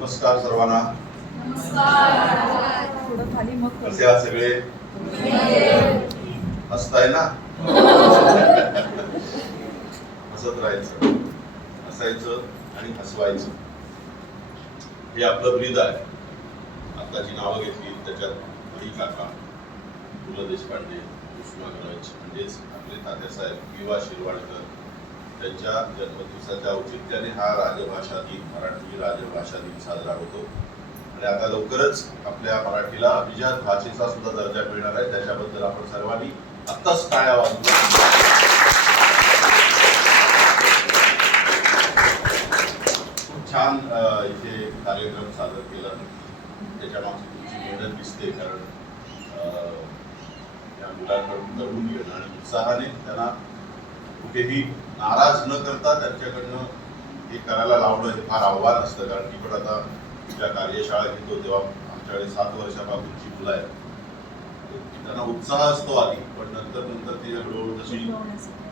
नमस्कार सर्वांना. नमस्कार. थोडं खाली मग कसे आहात सगळे? हसताय ना? हसत राहायचं, हसायचं आणि हसवायचं हे आपलं ब्रीद आहे. आताची नावं घेतली त्याच्यात मही काका, पु ल देशपांडे, कुसुमाग्रज म्हणजेच आपले तात्यासाहेब वि वा शिरवाडकर त्यांच्या जन्मदिवसाच्या औचित्याने हा राजभाषा दिन, मराठी राजभाषा दिन साजरा होतो. आणि आता लवकरच आपल्या मराठीला अभिजात भाषेचा सुद्धा दर्जा मिळणार आहे. त्याच्याबद्दल आपण सर्वांनी आत्ताच टाळ्या वाजवू. खूप छान इथे कार्यक्रम सादर केला. त्याच्या मागची तुमची मेहनत दिसते, कारण या मुलांकडून घडून येणं आणि उत्साहाने त्यांना कुठेही नाराज न करता त्यांच्याकडनं हे करायला लावणं हे फार आव्हान असतं. कारण की पण आता ज्या कार्यशाळा घेतो तेव्हा आमच्याकडे 7 वर्षापासूनची मुलं आहेत. त्यांना उत्साह असतो आधी, पण नंतर ती हळूहळू जशी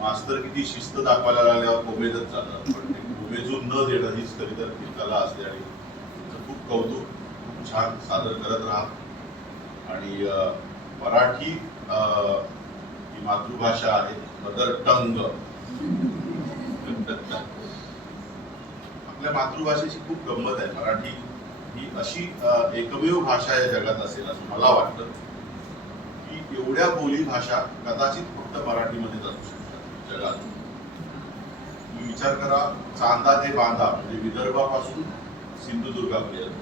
मास्तर किती शिस्त दाखवायला लागल्यावर कोमेजत जातं. पण ते कोमेजून न देणं हीच कधी तर ती कला असते. आणि तुमचं खूप कौतुक, खूप छान सादर करत राहा. आणि मराठी ही मातृभाषा आहे, मदर टंग. आपल्या मातृभाषेची खूप गंमत आहे. मराठी ही अशी एकमेव भाषा या जगात असेल असं मला वाटतं, की एवढ्या बोली भाषा कदाचित फक्त मराठीमध्येच असू शकतात जगात. तुम्ही विचार करा, चांदा ते बांधा म्हणजे विदर्भापासून सिंधुदुर्गापर्यंत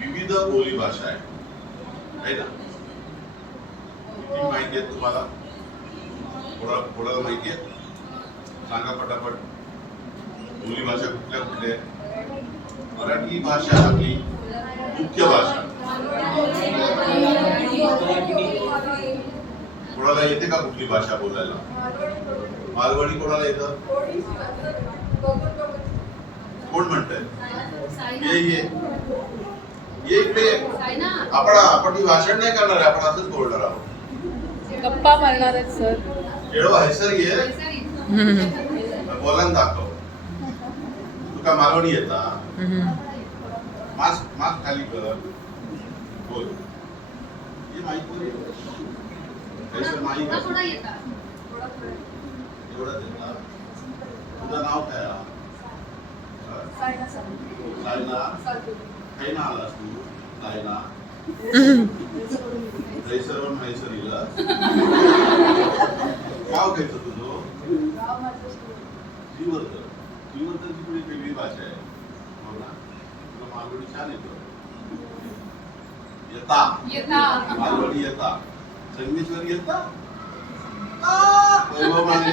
विविध बोली भाषा आहे ना. किती माहिती आहे तुम्हाला? कोणाला माहिती आहे? सांगा पटापट. बोली भाषा कुठल्या कुठल्या? मराठी भाषा आपली मुख्य भाषा. कोणाला येते का कुठली भाषा बोलायला? मालवणी कोणाला येतं? कोण म्हणतंय? ये इकडे. आपण ही भाषण नाही करणार आहे, आपण असंच बोलणार आहोत. गप्पा मारणार आहेत सर. येडो हैसर ये बोलान दाखव. तुका मालवणी येता? मास्क खाली कर. बोल. ये माईक वर ये. हैसर माईक थोडा येता. एवढंच येता. तुझं नाव काय आहे? सायना. खायना आलास तू? सायना. हैसरवरून हैसरीला. गाव घ्यायचं तुझं? श्रीवर्धन. श्रीवर्धनची थोडी वेगळी भाषा आहे, हो ना? तुला मालवणी छान येतं. येता मालवणी येता. संगमेश्वर येता. वैभव माने.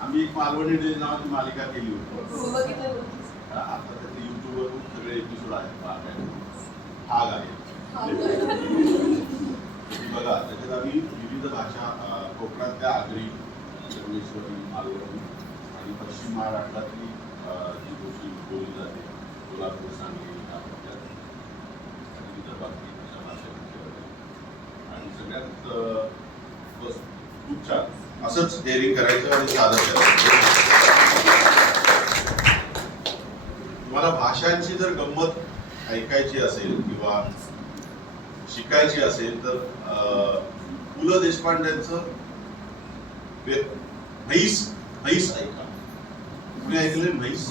आम्ही एक मालवणी डे नावाची मालिका केली होती. आता त्याचे युट्यूबवर सगळे एपिसोड आहेत, भाग आहे बघा. त्याच्यात आम्ही विविध भाषा, कोकणातल्या आगरी, संगमेश्वरी, मालवणी आणि पश्चिम महाराष्ट्रातली जी गोष्टी बोलली जाते, कोल्हापूर, सांगली, आणि विदर्भातली अशा भाषा. आणि सगळ्यात बस खूप छान असंच डेअरिंग करायचं आणि सादर करायचं. तुम्हाला भाषांची जर गंमत ऐकायची असेल किंवा शिकायची असेल तर पु ल देशपांड्यांचं म्हैस ऐका. तुम्ही ऐकले म्हैस?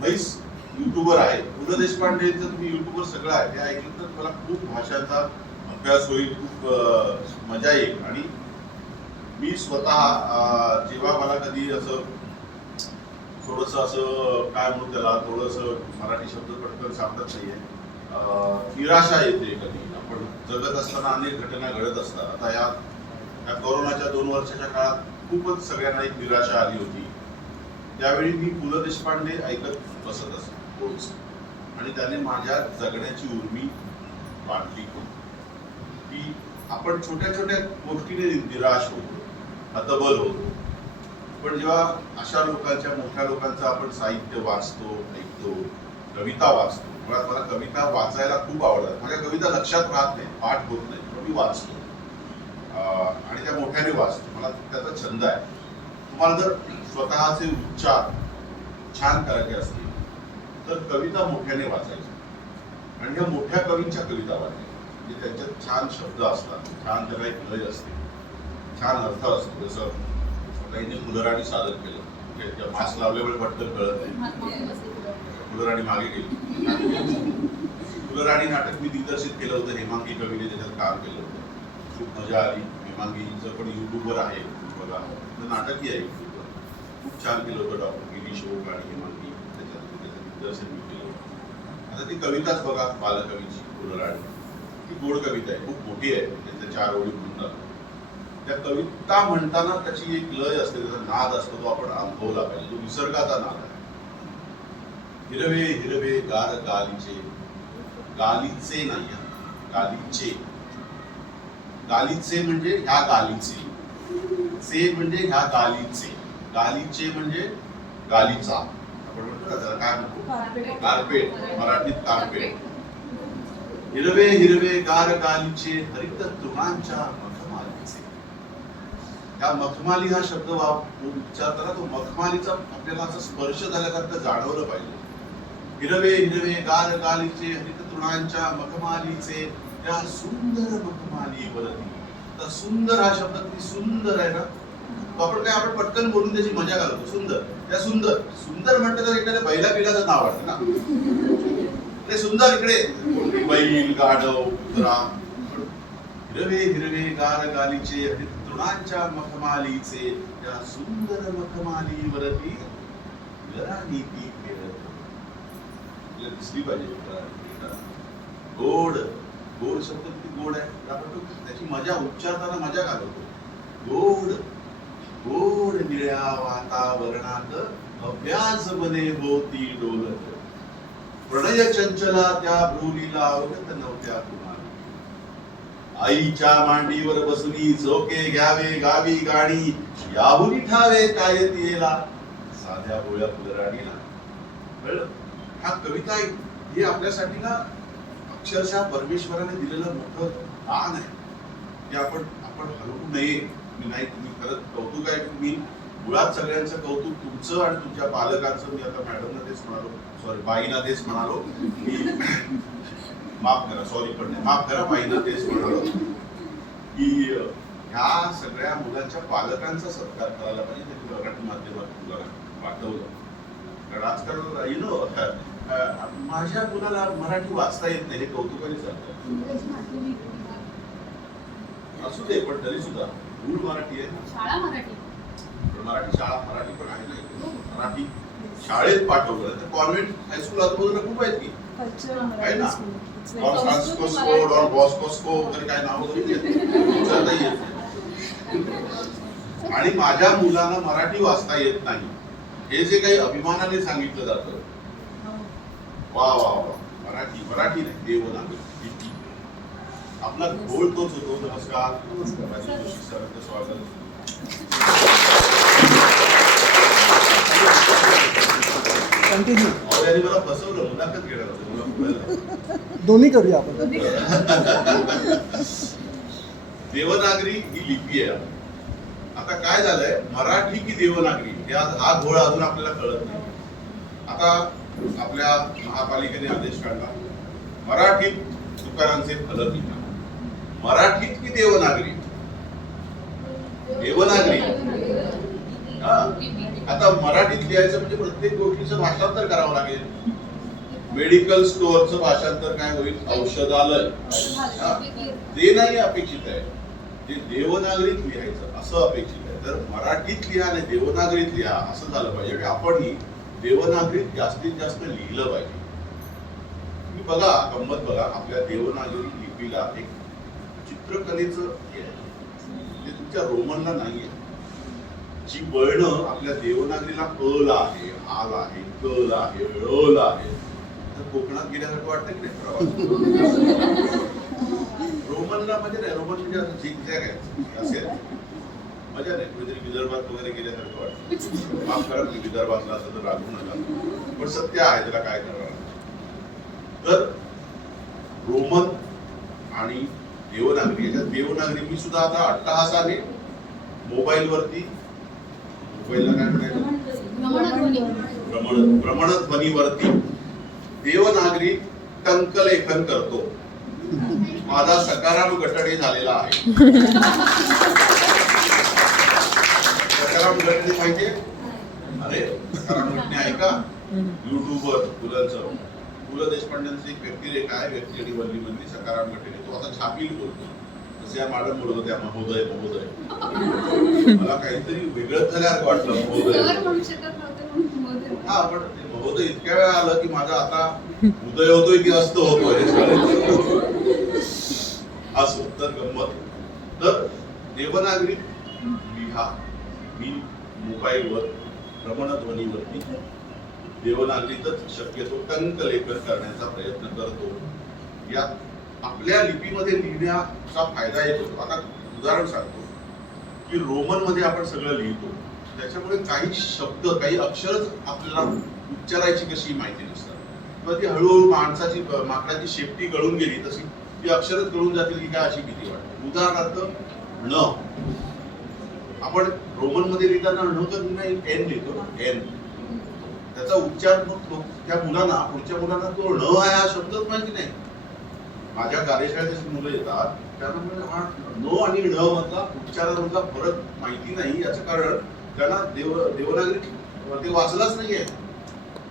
म्हैस युट्यूबर आहे. पु ल देशपांडेचं तुम्ही युट्यूबवर सगळं आहे ते ऐकलं तर तुम्हाला खूप भाषांचा अभ्यास होईल, खूप मजा येईल. आणि मी स्वतः जेव्हा मला कधी असं थोडंसं असं काय म्हणू त्याला, थोडंसं मराठी शब्द पटकन सापडत नाहीये, निराशा येते कधी. आपण जगत असताना अनेक घटना घडत असतात. आता या कोरोनाच्या 2 वर्षाच्या काळात खूपच सगळ्यांना एक निराशा आली होती. त्यावेळी मी पु ल देशपांडे ऐकत बसत असतो रोज. आणि त्याने माझ्या जगण्याची उर्मी वाढली की आपण छोट्या छोट्या गोष्टीने निराश होतो, हतबल होतो. पण जेव्हा अशा लोकांच्या, मोठ्या लोकांचं आपण साहित्य वाचतो, ऐकतो, कविता वाचतो. मुळात मला कविता वाचायला खूप आवडतात. माझ्या कविता लक्षात राहत नाही, पाठ होत नाही, पण मी वाचतो आणि त्या मोठ्याने वाचतो. मला त्याचा छंद आहे. तुम्हाला जर स्वतःचे उच्चार छान करायचे असतील तर कविता मोठ्याने वाचायच्या आणि ह्या मोठ्या कवींच्या कविता वाचायच्या. म्हणजे त्यांच्यात छान शब्द असतात, छान त्याला एक लय असते, छान अर्थ असतो. जसं त्यांनी फुलराणी सादर केलं, म्हणजे मास्क लावल्यामुळे पटकन कळत नाही. फुलराणी मागे गेली. फुलराणी नाटक मी दिग्दर्शित केलं होतं, हेमांगी कवीने त्याच्यात काम केलं होतं. खूप मजा आली. हेमांगीचं पण युट्यूबवर आहे, बघा, नाटकही आहे युट्यूबवर. खूप छान केलं होतं डॉक्टर गिरीश ओक आणि हेमांगी, त्याच्यात त्याचं दिग्दर्शन मी केलं होतं. आता ती कविताच बघा, बालकवीची फुलराणी, ती गोड कविता आहे, खूप मोठी आहे, त्याच्या 4 ओळी म्हणतात. त्या कविता म्हणताना त्याची एक लय असते, त्याचा नाद असतो, तो आपण अनुभवला पाहिजे. तो निसर्गाचा नाद आहे. हिरवे हिरवे गार गालीचे, गालीचे नाही, गालीचे. गालीचे म्हणजे ह्या गालीचे, चे म्हणजे ह्या गालीचे, गालीचे म्हणजे गालीचा. आपण म्हणतो ना त्याला काय म्हणतो, कार्पेट, मराठीत कार्पेट. हिरवे हिरवे गार गालीचे हरित तृणांच्या मखमालीचे. त्या मखमाली हा शब्द उच्चारताना तो मखमालीचा आपल्याला असा स्पर्श झाल्यासारखं जाणवलं पाहिजे. हिरवे हिरवे गार गालीचे हरित तृणांच्या मखमालीचे, त्या सुंदर मखमाली वरती. तर सुंदर हा शब्द किती सुंदर आहे ना, तो आपण पटकन बोलून त्याची मजा घालतो. सुंदर, त्या सुंदर सुंदर म्हणतात तर एखाद्या बैला बिलाचं नाव वाटतं ना, ते सुंदर इकडे बैल, गाढव, कुत्रा. हिरवे हिरवे गार गालीचे हरित तृणांच्या मखमालीचे, त्या सुंदर मखमाली वरती घराणी ती खेळत. दिसली पाहिजे गोड. गोड शब्द किती गोड आहे, आपण त्याची मजा उच्चारताना मजा घालवतो. गोड गोड निळ्या वातावरणात अभ्यास बने होती डोलत. प्रणय चंचला त्या भ्रूलीला अवगत नव्हत्या कुणाला. आईच्या मांडीवर बसली झोके घ्यावे गावी गाणी, याहुनी ठावे काय तिला साध्या भोळ्या फुलराणीला. कळलं? हा कविता ही आपल्यासाठी ना अक्षरशः परमेश्वराने दिलेलं मोठं दान आहे, ते आपण हरवू नये. मी नाही, तुम्ही खरंच कौतुक आहे. तुम्ही मुळात सगळ्यांचं कौतुक तुमचं आणि तुमच्या पालकांचं. मी आता मॅडमना तेच म्हणालो, सॉरी बाईना तेच म्हणालो की माफ करा, सॉरी पण नाही, माफ करा, बाईना तेच म्हणालो की ह्या सगळ्या मुलांच्या पालकांचा सत्कार करायला पाहिजे. ते मराठी माध्यमातून तुला पाठवलं. कारण आजकाल यु नो माझ्या मुलाला मराठी वाचता येत नाही, हे कौतुकाने सांगतात. असू दे, पण तरी सुद्धा मूळ मराठी आहे, शाळा मराठी, मराठी शाळा मराठी पण आहे ना. मराठी शाळेत पाठवलं तर कॉन्व्हेंट हायस्कूल आजूबाजूला खूप आहेत की, आहे ना. डॉन फ्रान्सिस्को, डॉन बॉस्को वगैरे काय नाव वगैरे आणि माझ्या मुलाला मराठी वाचता येत नाही हे जे काही अभिमानाने सांगितलं जातं, वा वा वा, मराठी मराठी नाही, देवनागरी. आपला गोल तोच होतो. नमस्कार, सरांचं स्वागत. यांनी मला फसवलं, मुलाखत घेणार होतं. दोन्ही करूया आपण. देवनागरी ही लिपी आहे. आता काय झालंय, मराठी की देवनागरी हा घोळ अजून आपल्याला कळत नाही. आता आपल्या महापालिकेने आदेश काढला, मराठीत तुकारांचे फलक लिहा. मराठीत की देवनागरी? देवनागरी. आता मराठीत लिहायचं म्हणजे प्रत्येक गोष्टीचं भाषांतर करावं लागेल. मेडिकल स्टोअरचं भाषांतर काय होईल? औषधालय. ते नाही अपेक्षित आहे, ते देवनागरीत लिहायचं असं अपेक्षित आहे. तर मराठीत लिहा आणि देवनागरीत लिहा असं झालं पाहिजे. आपणही देवनागरीत जास्तीत जास्त लिहिलं पाहिजे. तुम्ही बघा, गंमत बघा, आपल्या देवनागरी लिपीला एक चित्रकलेचं हे आहे, म्हणजे तुमच्या रोमनला नाहीये. जी वळणं आपल्या देवनागरीला अ ला आहे, आ ला आहे, क ला आहे, ळ ला आहे. तर कोकणात गेल्यासारखं वाटतं की नाही प्रवास? रोमनला म्हणजे नाही, रोमन म्हणजे असं झिकझॅक आहे, असेल मजा नाही. कुठेतरी विदर्भात वगैरे गेल्यासारखं वाटतं. माफ करा, मी विदर्भातला असं तर रागू नका, पण सत्य आहे, त्याला काय करणार. तर रोमन आणि देवनागरी, याच्यात देवनागरी मी सुद्धा आता अट्टहासाने मोबाईलवरती मोबाईलला काय म्हणायचं? भ्रमणध्वनीवरती देवनागरी टंकलेखन करतो. माझा सकाराम गटणे झालेला आहे. सकाराम गटणे माहितीये? अरे सकाराम गटणे आहे का? युट्यूबवर पु ल देशपांडेंची एक व्यक्तिरेखा आहे, व्यक्ती आणि वल्ली मधली सकाराम गटणे. तो आता छापील बोलतो. तसे या मॅडम बोलत होत्या महोदय महोदय. मला काहीतरी वेगळंच झाल्यासारखं वाटलं महोदय. हा पण ते महोदय इतक्या वेळा आलं की माझा आता उदय होतोय की अस्त होतोय असो. तर गंमत. तर देवनागरी लिहा. मी मोबाईलवर भ्रमणध्वनीवरती देवनागरीतच शक्यतो टंकलेखन करण्याचा प्रयत्न करतो. या आपल्या लिपीमध्ये लिहिण्याचा फायदा येतो. आता उदाहरण सांगतो की रोमन मध्ये आपण सगळं लिहितो, त्याच्यामुळे काही शब्द काही अक्षरच आपल्याला उच्चारायची कशी माहिती नसतात, किंवा ती हळूहळू माणसाची माकडाची शेपटी गळून गेली तशी ती अक्षरच गळून जातील की काय अशी भीती वाटते. उदाहरणार्थ न, आपण रोमन मध्ये लिहिताना न कधी नाही एन लिहितो ना, एन. त्याचा उच्चार मग त्या मुलांना पुढच्या मुलांना तो न आहे हा शब्दच माहिती नाही. माझ्या कार्यशाळेत मुलं येतात त्यामुळे हा न आणि ण मधला उच्चारामधला फरक माहिती नाही. याचं कारण त्यांना देवनागरी ते वाचलाच नाहीये.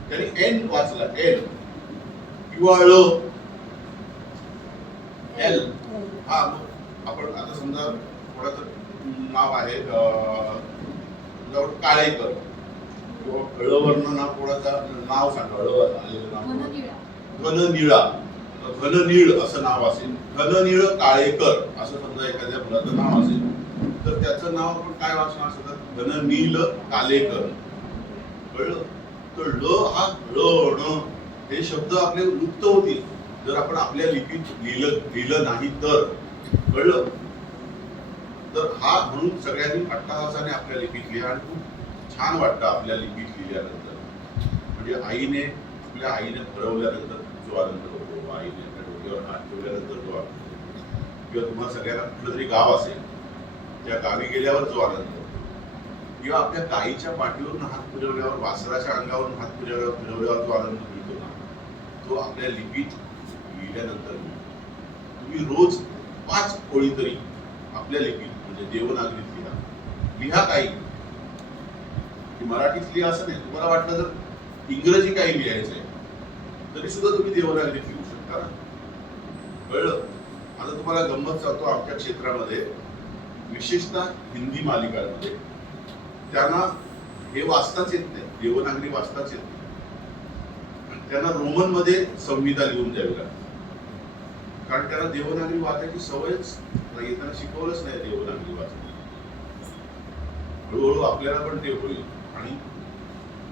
त्यांनी एन वाचला, एल किंवा ळ, एल. हा मग आपण आता समजा कोणाचं नाव आहे काळेकर किंवा ळवर्ण नाव कोणाचा नाव सांगा, ळ आलेलं नाव घननिळा, घननीळ असं नाव असेल, घननीळ काळेकर असं समजा एखाद्या मुलाचं नाव असेल तर त्याचं नाव आपण काय वाचणार असतं? घननील कालेकर. कळलं? तर ळ हा ळ हे शब्द आपले लुप्त होतील जर आपण आपल्या लिपीत लिहिलं नाही तर. कळलं? तर हा म्हणून सगळ्यांनी अट्टहासाने आपल्या लिपीत लिहा आणि खूप छान वाटतं आपल्या लिपीत लिहिल्यानंतर. म्हणजे आपल्या आईने भरवल्यानंतर जो आनंद होतो, आईने आपल्या डोक्यावर हात ठेवल्यानंतर जो आनंद होतो, किंवा तुम्हाला सगळ्यांना कुठलं तरी गाव असेल त्या गावी गेल्यावर जो आनंद होतो, किंवा आपल्या गाईच्या पाठीवरून हात फिरवल्यावर, वासराच्या अंगावरून हात फिरवल्यावर जो आनंद मिळतो ना, तो आपल्या लिपीत लिहिल्यानंतर मिळतो. तुम्ही रोज 5 ओळी तरी आपल्या लिपीत म्हणजे देवनागरीत लिहा काही. मराठीत लिहा असं नाही. तुम्हाला वाटलं जर इंग्रजी काही लिहायचंय तरी सुद्धा तुम्ही देवनागरीत लिहू शकता ना. कळलं? आता तुम्हाला गंमत सांगतो, आमच्या क्षेत्रामध्ये विशेषतः हिंदी मालिकांमध्ये त्यांना हे वाचताच येत नाही, देवनागरी वाचताच येत नाही. त्यांना रोमन मध्ये संहिता लिहून द्यावी लागते, कारण त्यांना देवनागरी वाचायची सवयच नाही, त्यांना शिकवलंच नाही देवनागरी वाचायची. हळूहळू आपल्याला पण ते होईल आणि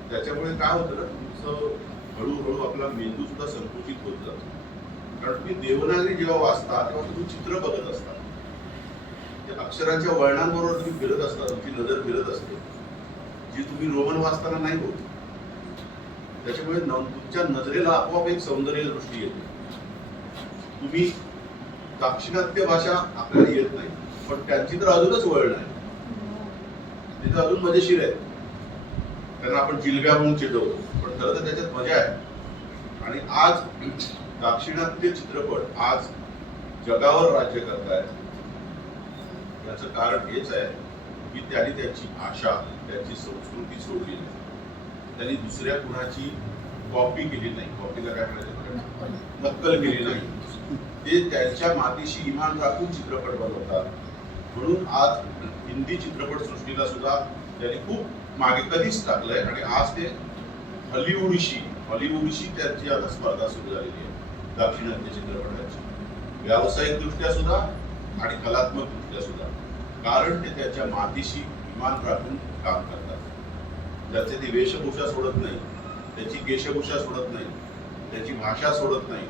त्याच्यामुळे काय होतं ना, तुमचं हळूहळू आपला मेंदू सुद्धा संकुचित होत जातो. कारण तुम्ही देवनागरी जेव्हा वाचता तेव्हा तुम्ही चित्र बघत असता, त्या अक्षरांच्या वळणांबरोबर तुम्ही फिरत असता, तुमची नजर फिरत असते, जी तुम्ही रोमन वाचताना नाही होत. त्याच्यामुळे तुमच्या नजरेला आपोआप एक सौंदर्य दृष्टी येते. तुम्ही दाक्षिणात्य भाषा आपल्याला येत नाही, पण त्यांची तर अजूनच वळण आहे, तिथं अजून मजेशीर आहे. त्यांना आपण जिलब्या म्हणून चिडवतो, पण खरं तर त्याच्यात मजा आहे. आणि आज दाक्षिणात्य चित्रपट आज जगावर राज्य करतायत. याचं कारण हेच आहे की त्यांनी त्यांची भाषा, त्यांची संस्कृती सोडली नाही. त्यांनी दुसऱ्या कुणाची कॉपी केली नाही. कॉपीला काय म्हणायचं? नक्कल केली नाही. ते त्यांच्या मातीशी इमान राखून चित्रपट बनवतात. म्हणून आज हिंदी चित्रपट सृष्टीला सुद्धा त्यांनी खूप मागे कधीच टाकलंय आणि आज ते हॉलिवूडशी त्यांची आता स्पर्धा सुरू झालेली आहे. दाक्षिणात्य चित्रपटाची व्यावसायिक दृष्ट्या सुद्धा आणि कलात्मक दृष्ट्या सुद्धा, कारण ते त्यांच्या मातीशी इमान राखून काम करतात. त्याचे ते वेशभूषा सोडत नाही, त्याची केशभूषा सोडत नाही, त्याची भाषा सोडत नाही,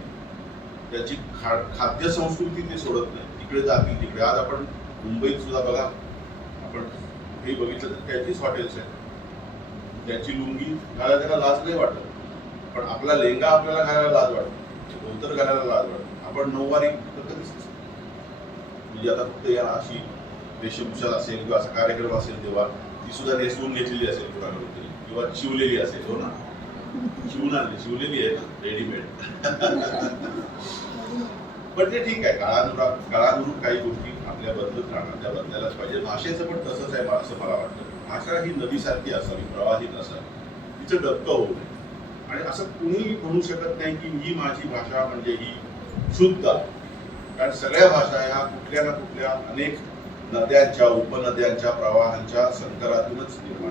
त्याची खाद्य संस्कृती ते सोडत नाही. तिकडे जातील तिकडे. आज आपण मुंबईत सुद्धा बघा, आपण हे बघितलं तर त्याचीच हॉटेल्स आहेत. त्याची लुंगी घालायला त्याला लाज नाही वाटत, पण आपला लेंगा आपल्याला घालायला लाज वाटतो, धोतर घालायला लाज वाटतो. आपण नऊवारी तर कधीच म्हणजे आता फक्त या अशी वेशभूषा असेल किंवा असा कार्यक्रम असेल तेव्हा ती सुद्धा नेसवून घेतलेली असेल कुणाकडून तरी किंवा शिवलेली असेल. हो ना, शिवून आणली, शिवलेली आहे ना रेडीमेड. पण ते ठीक आहे, काळानुरूप काही गोष्टी आपल्या बदलत राहणार, त्या बदलायलाच पाहिजे. भाषेचं पण तसंच आहे असं मला वाटतं. भाषा ही नदीसारखी असावी, प्रवाहित असावी, तिचं डबकं होऊ नये. आणि असं कुणी म्हणू शकत नाही की ही माझी भाषा म्हणजे ही शुद्ध आहे. कारण सगळ्या भाषा ह्या कुठल्या ना कुठल्या अनेक नद्यांच्या, उपनद्यांच्या प्रवाहांच्या संकरातूनच निर्माण